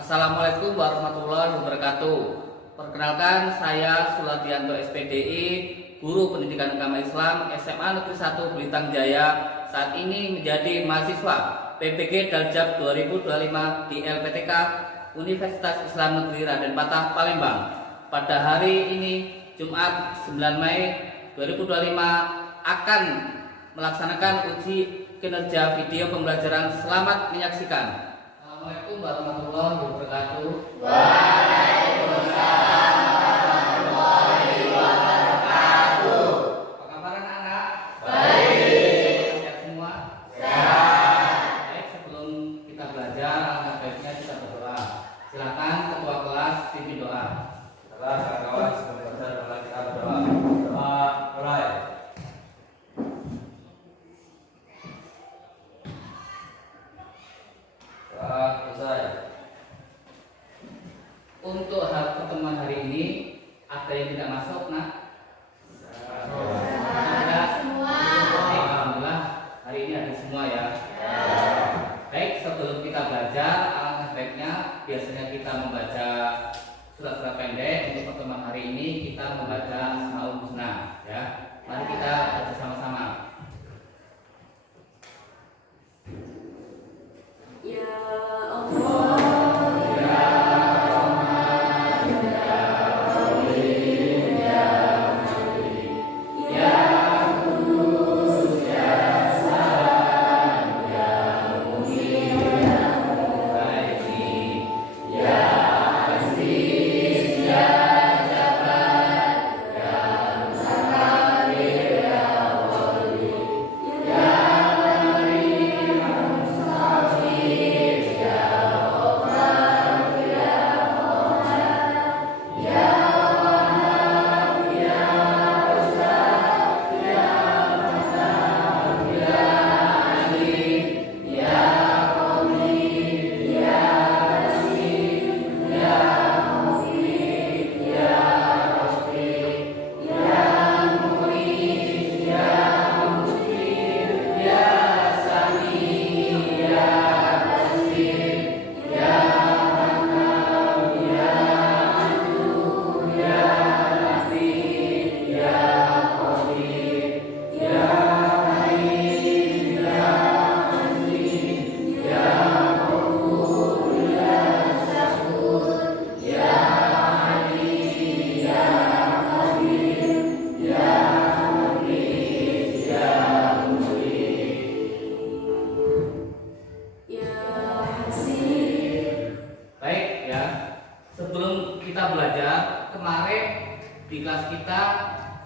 Assalamualaikum warahmatullahi wabarakatuh. Perkenalkan, saya Suladianto SPDI, Guru Pendidikan Agama Islam SMA Negeri 1 Blitang Jaya. Saat ini menjadi mahasiswa PPG Daljab 2025 di LPTK Universitas Islam Negeri Raden Patah, Palembang. Pada hari ini, Jumat 9 Mei 2025, akan melaksanakan uji kinerja video pembelajaran. Selamat menyaksikan. Assalamualaikum warahmatullahi wabarakatuh. Waalaikumsalam warahmatullahi wabarakatuh. Apa kabar anak-anak? Baik. Sehat semua? Sehat. Baik, sebelum kita belajar, alangkah baiknya kita berdoa. Silakan ketua kelas pimpin doa. Setelah kawan-kawan sebelum belajar, mari kita berdoa. Doa mulai. Doa selesai. Untuk pertemuan hari ini, ada yang tidak masuk, nak? Ada Semua. Alhamdulillah, hari ini ada semua ya. Baik, sebelum kita belajar, alangkah baiknya biasanya kita membaca surat-surat pendek. Untuk pertemuan hari ini kita membaca Asmaul Husna ya. Mari kita baca sama-sama. Ya Allah. Baik ya. Sebelum kita belajar, kemarin di kelas kita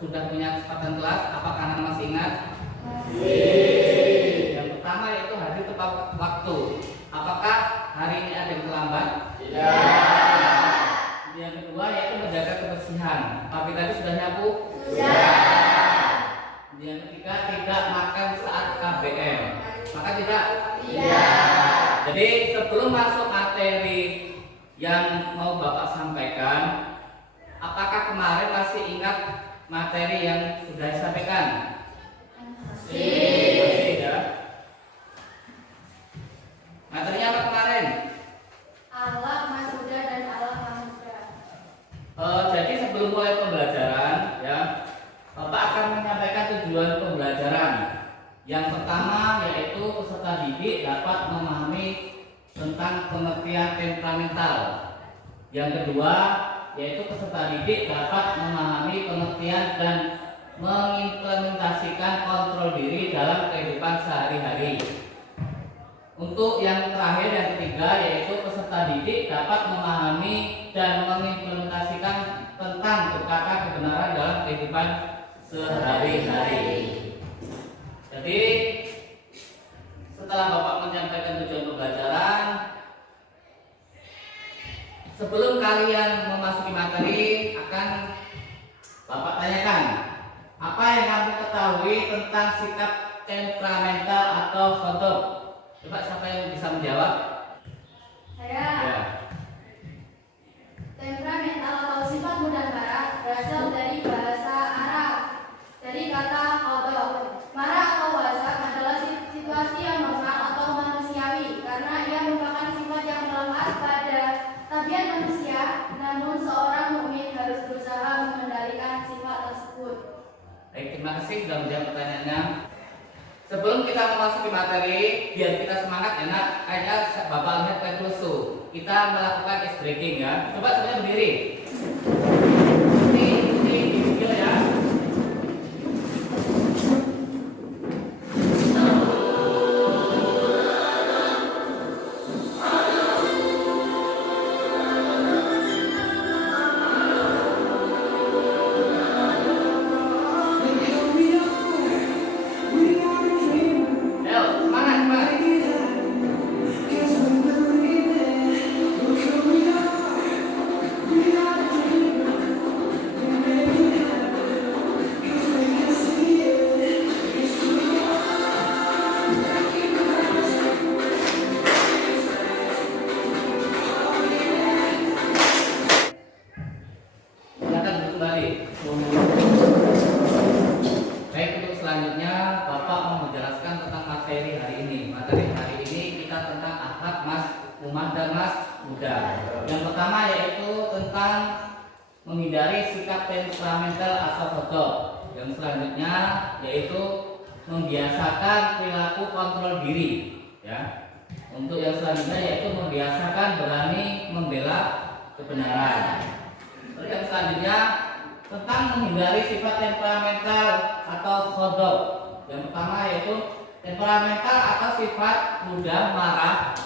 sudah punya kesempatan kelas. Apakah anak masih ingat? Yang pertama yaitu hadir tepat waktu. Apakah hari ini ada yang terlambat? Yang kedua yaitu menjaga kebersihan. Tapi tadi sudah nyapu? Yang ketiga tidak makan saat KBM. Makan tidak? Jadi sebelum masuk materi yang mau Bapak sampaikan, apakah kemarin masih ingat materi yang sudah disampaikan? Masih ya. Materinya apa kemarin? Allah Maha Muda dan Allah Maha Muda. Jadi sebelum mulai pembelajaran, ya, Bapak akan menyampaikan tujuan pembelajaran. Yang pertama yaitu peserta didik dapat memahami tentang pengertian temperamental. Yang kedua yaitu peserta didik dapat memahami pengertian dan mengimplementasikan kontrol diri dalam kehidupan sehari-hari. Untuk yang terakhir, yang ketiga yaitu peserta didik dapat memahami dan mengimplementasikan tentang berkata kebenaran dalam kehidupan sehari-hari. Jadi setelah Bapak menyampaikan tujuan pembelajaran, sebelum kalian memasuki materi akan Bapak tanyakan, apa yang kamu ketahui tentang sikap temperamental atau kontrol? Coba siapa yang bisa menjawab? Saya. Ya. Temperamental atau sifat mudah marah berasal dari bahasa Arab, dari kata qadha. Marah atau wasak adalah situasi yang normal atau manusiawi karena ia merupakan sifat yang melekat pada Sebagian manusia, namun seorang mukmin harus berusaha mengendalikan sifat tersebut. Baik, terima kasih sudah menjawab pertanyaannya. Sebelum kita memasuki materi, biar kita semangat ya nak, kayaknya Bapak lihat kan dulu. Kita melakukan ice breaking ya. Coba semuanya berdiri. Ini video ya. Baik, untuk selanjutnya Bapak mau menjelaskan tentang materi hari ini. Materi hari ini kita tentang akhlak Mas Umar dan Mas Muda. Yang pertama yaitu tentang menghindari sikap temperamental atau kodok. Yang selanjutnya yaitu membiasakan perilaku kontrol diri. Ya. Untuk yang selanjutnya yaitu membiasakan berani membela kebenaran. Terus yang selanjutnya tentang menghindari sifat temperamental atau kodok. Yang pertama yaitu temperamental atau sifat mudah marah.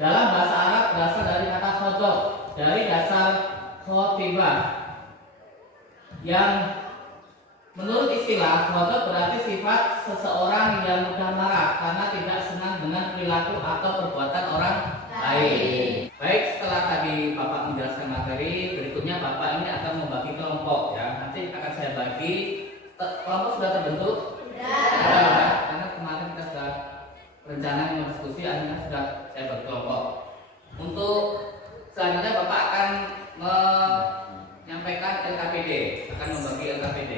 Dalam bahasa Arab berasal dari kata kodok, dari dasar khotibah, yang menurut istilah kodok berarti sifat seseorang yang mudah marah karena tidak senang dengan perilaku atau perbuatan orang lain. Baik, setelah tadi Bapak menjelaskan materi, berikutnya Bapak ini akan membagi kelompok ya. Nanti akan saya bagi. Kelompok sudah terbentuk? Sudah. Karena kemarin kita sudah rencana diskusi, akhirnya sudah saya bagi kelompok. Untuk selanjutnya Bapak akan menyampaikan LKPD, akan membagi LKPD.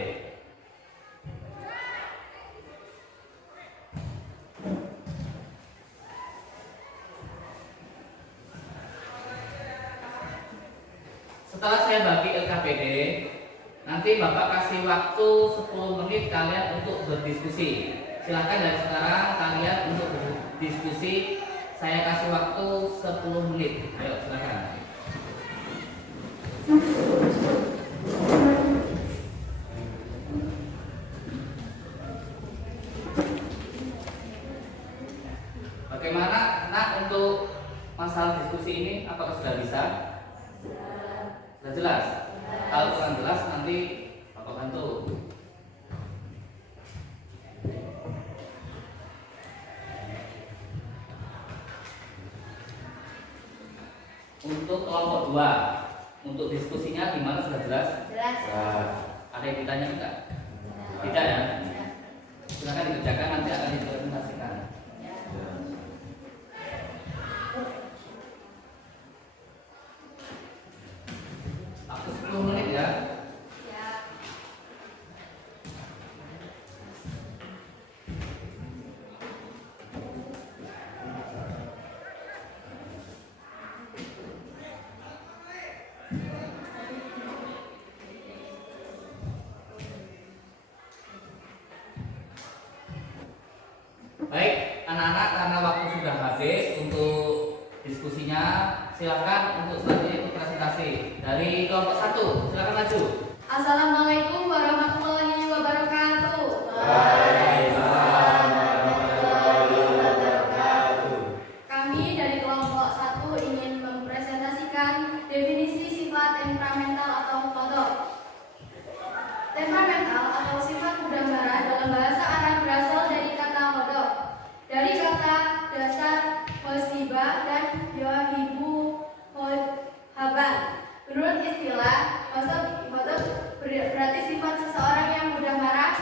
Setelah saya bagi LKPD, nanti Bapak kasih waktu 10 menit kalian untuk berdiskusi. Silakan dari sekarang kalian untuk berdiskusi. Saya kasih waktu 10 menit. Ayo silakan. Bagaimana nak untuk masalah diskusi ini? Apakah sudah bisa? Sudah jelas? Kalau kurang jelas nanti Bapak bantu. Untuk kelompok 2, untuk diskusinya gimana, sudah jelas? Jelas. Ada yang ditanya enggak? Tidak ya? Silakan dikerjakan, nanti akan dipresentasikan. Waktu 10 menit ya. Baik, anak-anak, karena waktu sudah habis untuk diskusinya, silakan untuk selanjutnya itu presentasi dari kelompok 1. Silakan maju. Assalamualaikum warahmatullahi wabarakatuh. Kami dari kelompok 1 ingin mempresentasikan definisi sifat temperamental atau kodok. Temperamental atau sifat mudah marah dalam bahasa Arab berasal dari kata kodok, dari kata dasar hosibah dan yahibu haban. Menurut istilah kodok berarti sifat seseorang yang mudah marah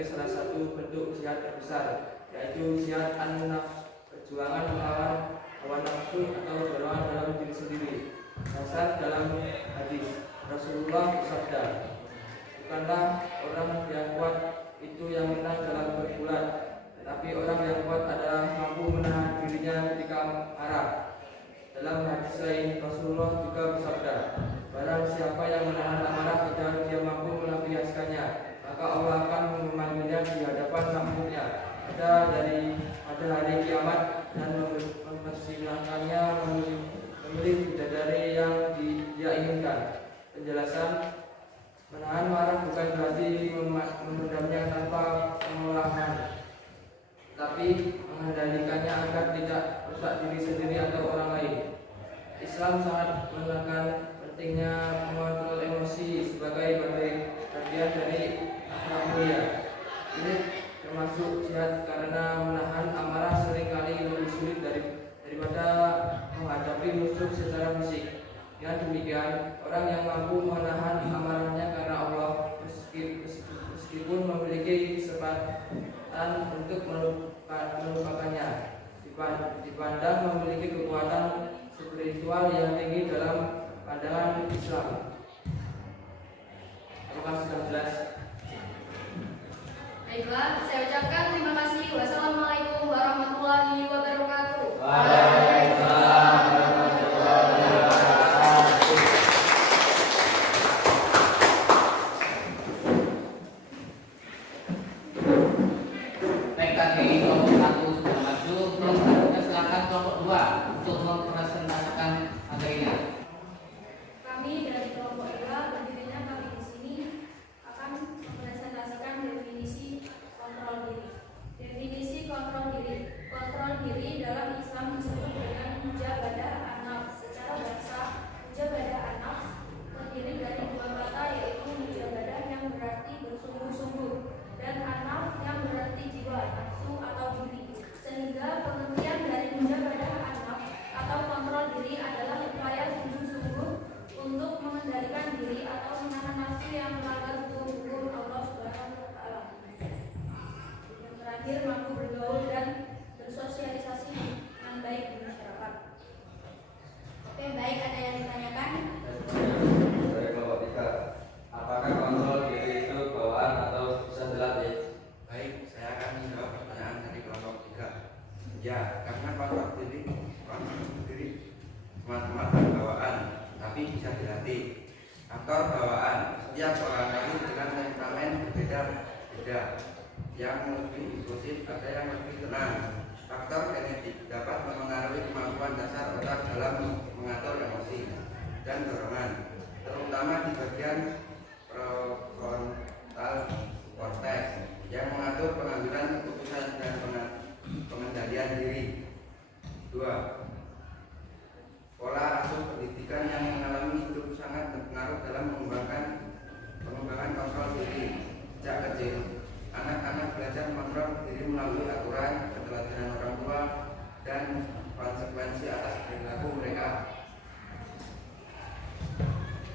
sebagai salah satu bentuk jihad terbesar, yaitu jihad an-nafs, perjuangan melawan hawa nafsu atau dorongan dalam diri sendiri. Dasar dalam hadis Rasulullah bersabda, bukanlah orang yang kuat itu yang menang dalam bergulat, tetapi orang yang kuat adalah mampu menahan dirinya ketika marah. Dalam hadis lain Rasulullah juga bersabda, barang siapa yang menahan amarah dan dia mampu melampiaskannya, maka Allah akan memanggilnya di hadapan makhluknya pada hari kiamat dan mempersilahkannya memilih bidadari yang dia inginkan. Penjelasan: menahan marah bukan berarti memendamnya tanpa pengolahan, tapi mengendalikannya agar tidak merusak diri sendiri atau orang lain. Islam sangat menekankan pentingnya mengontrol emosi sebagai bagian dari akhlak mulia. Ini termasuk jihad karena menahan amarah seringkali lebih sulit daripada menghadapi musuh secara fisik. Dengan demikian, orang yang mampu menahan amarahnya karena Allah, meskipun memiliki kesempatan untuk melupakannya, dipandang memiliki kekuatan spiritual yang tinggi dalam pandangan Islam. Apakah sudah jelas? Baiklah, saya ucapkan terima kasih. Wassalamualaikum warahmatullahi wabarakatuh. Waalaikumsalam warahmatullahi wabarakatuh. Baik, tadi kelompok 1 sudah maju. Selanjutnya silakan kelompok 2 untuk mempresentasikan materinya. Kami dari kelompok 2 berdirinya kami di sini akan mempresentasikan definisi kontrol diri. Definisi kontrol diri. Kontrol diri dalam Islam disebut dengan mujabadah an-nafs. Secara bahasa, mujabadah an-nafs terdiri dari dua kata, yaitu mujabadah yang berarti bersungguh-sungguh dan an-nafs yang berarti jiwa, nafsu atau diri. Sehingga pengertian dari mujabadah an-nafs atau kontrol diri adalah upaya sungguh-sungguh untuk mengendalikan diri atau menahan nafsu yang melanggar hukum Allah Subhanahu wa Ta'ala. Yang terakhir, mampu bergaul dan bersosialisasi dengan baik di masyarakat. Oke, baik, ada yang ditanyakan? Dari kelompok 3, apakah kontrol diri itu bawaan atau bisa dilatih? Baik, saya akan menjawab pertanyaan dari kelompok 3. Ya, karena kontrol diri semata-mata bawaan, tapi bisa dilatih. Faktor bawaan, setiap orang lain dengan temperamen berbeda-beda. Yang lebih impulsif, ada yang lebih tenang. Faktor genetik dapat mempengaruhi kemampuan dasar otak dalam mengatur emosi dan dorongan, terutama di bagian prefrontal cortex yang mengatur pengambilan keputusan dan pengendalian diri. 2. Pola asuh pendidikan yang mengalami hidup sangat berpengaruh dalam pengembangan kontrol diri. Sejak kecil, anak-anak belajar mengontrol diri melalui aturan, keteladanan orang tua, dan konsekuensi atas perilaku mereka.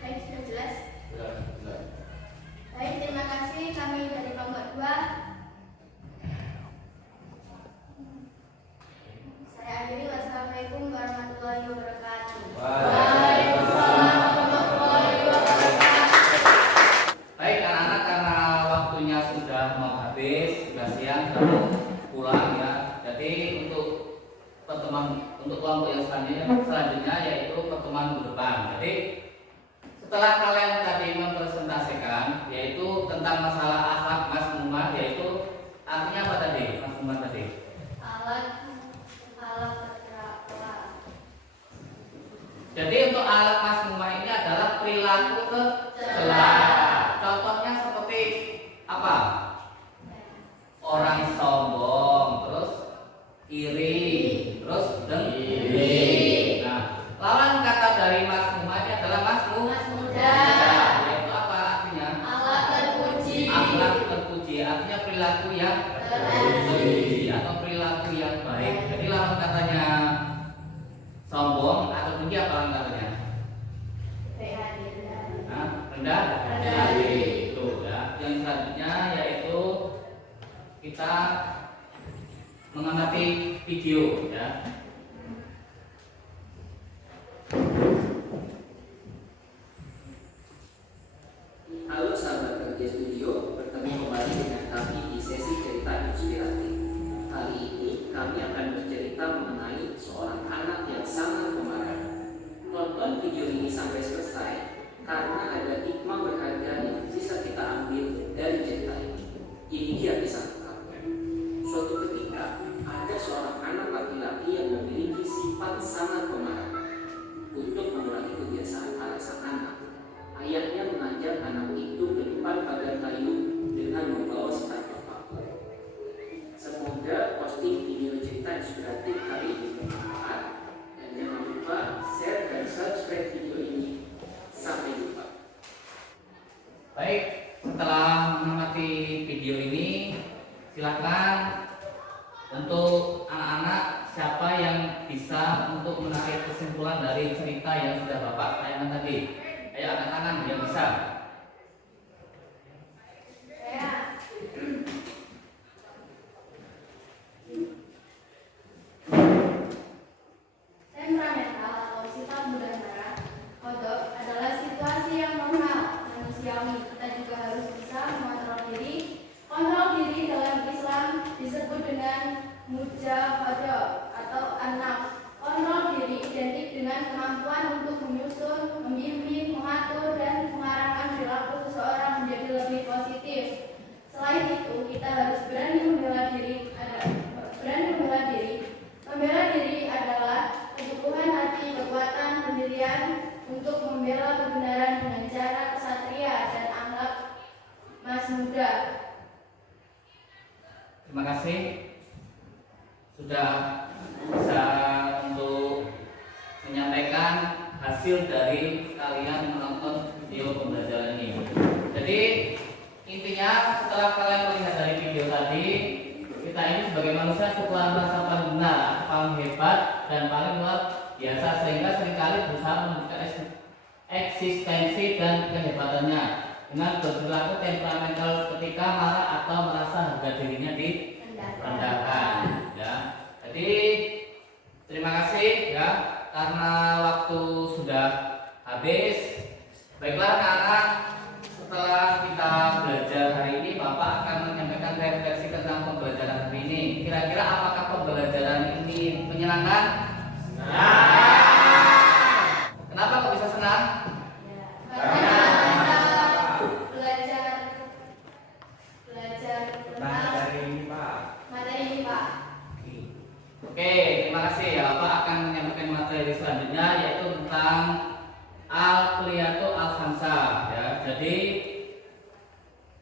Baik, sudah jelas? Jelas. Baik, terima kasih. Kami dari kelompok 2. Saya akhiri. Wassalamualaikum warahmatullahi wabarakatuh. Waalaikumsalam warahmatullahi wabarakatuh. Baik, anak-anak, karena waktunya sudah mau habis, sudah siang, sudah mau pulang ya. Jadi untuk kelompok yang selanjutnya yaitu pertemuan minggu depan. Jadi setelah kalian tadi mempresentasikan yaitu tentang masalah akhlak masmumah, yaitu artinya apa tadi masmumah tadi? Alat tercela. Jadi untuk alat masmumah ini adalah perilaku tercela. Contohnya seperti apa? Orang sombong, terus iri, terus dengki. Nah, lawan kata dari masmumah ini adalah Masmudah. yaitu apa artinya? Alat terpuji. Akhlak terpuji, artinya perilaku yang terpuji atau perilaku yang baik. Jadi lawan katanya sombong atau dengki apa lawan katanya? Baik, hadir. Nah, mengamati video ya. Halo sahabat kerja studio, bertemu kembali dengan kami di sesi cerita inspiratif. Kali ini kami akan bercerita mengenai seorang anak yang sangat pemarah. Tonton video ini sampai selesai karena ada hikmah berharga yang bisa kita ambil dari cerita ini. Ini dia kisah lengkapnya. Suatu ketika ada seorang anak laki-laki yang memiliki sifat sangat pemarah. Untuk mengurangi kebiasaan marah sang anak, ayahnya mengajak anak itu ke depan pagar kayu dengan membawa setanpa paku. Semoga posting video cerita inspiratif kali ini bermanfaat. Dan jangan lupa share dan subscribe video ini. Sampai jumpa. Baik, setelah mengamati video ini, silakan untuk anak-anak siapa yang bisa untuk menarik kesimpulan dari cerita yang sudah Bapak tayangkan tadi. Ayo angkat tangan yang bisa. Saya. Temperamental atau sifat mudah marah, kodok adalah situasi yang normal, manusiawi. Kita juga harus bisa mengontrol diri. Kontrol diri dalam Islam disebut dengan mujahadah atau an-nafs. Kontrol diri identik dengan kemampuan untuk menyusun, membimbing, mengatur, dan mengarahkan perilaku seseorang menjadi lebih positif. Selain itu, kita harus berani membela diri. Membela diri adalah kebutuhan hati, kekuatan, pendirian untuk membela kebenaran dengan cara kesatria dan akhlak mas muda. Terima kasih sudah bisa untuk menyampaikan hasil dari kalian menonton video pembelajaran ini. Jadi intinya setelah kalian melihat dari video tadi, kita ini sebagai manusia setelah merasa paling benar, paling hebat dan paling luar biasa, sehingga seringkali berusaha menunjukkan eksistensi dan kehebatannya dengan berperilaku temperamental ketika marah atau merasa harga dirinya direndahkan ya. Jadi terima kasih ya, karena waktu sudah habis. Baiklah anak-anak, setelah kita belajar hari ini, Bapak akan menyampaikan refleksi tentang pembelajaran hari ini. Kira-kira apakah pembelajaran ini menyenangkan? Kenapa kok bisa senang? Karena kita belajar tentang materi ini, Pak. Oke, terima kasih ya. Bapak akan menyampaikan materi selanjutnya, yaitu tentang al-kulliyatu al-khamsah ya. Jadi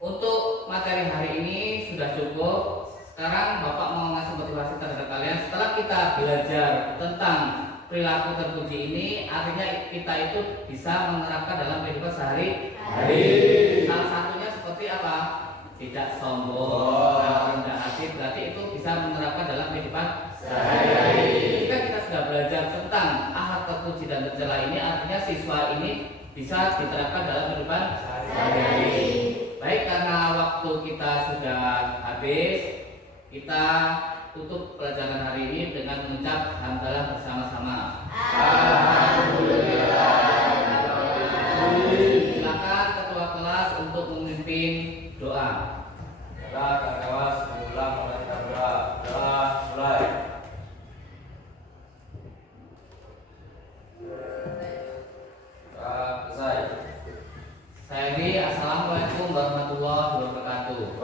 untuk materi hari ini sudah cukup. Sekarang Bapak mau ngasih motivasi terhadap kalian. Setelah kita belajar tentang perilaku terpuji ini, artinya kita itu bisa menerapkan dalam kehidupan sehari-hari. Salah satunya seperti apa? Tidak sombong, rendah hati. Berarti itu bisa menerapkan dalam kehidupan sehari-hari. Jika kita sudah belajar tentang akhlak terpuji dan tercela ini, artinya siswa ini bisa diterapkan dalam kehidupan sehari-hari. Baik, karena waktu kita sudah habis, kita tutup pelajaran hari ini dengan mengucap hamdalah bersama-sama. Alhamdulillah. Silakan ketua kelas untuk memimpin doa. Kawan-kawan mengulang oleh doa. Mulai. Selesai. Saya Assalamualaikum warahmatullahi wabarakatuh.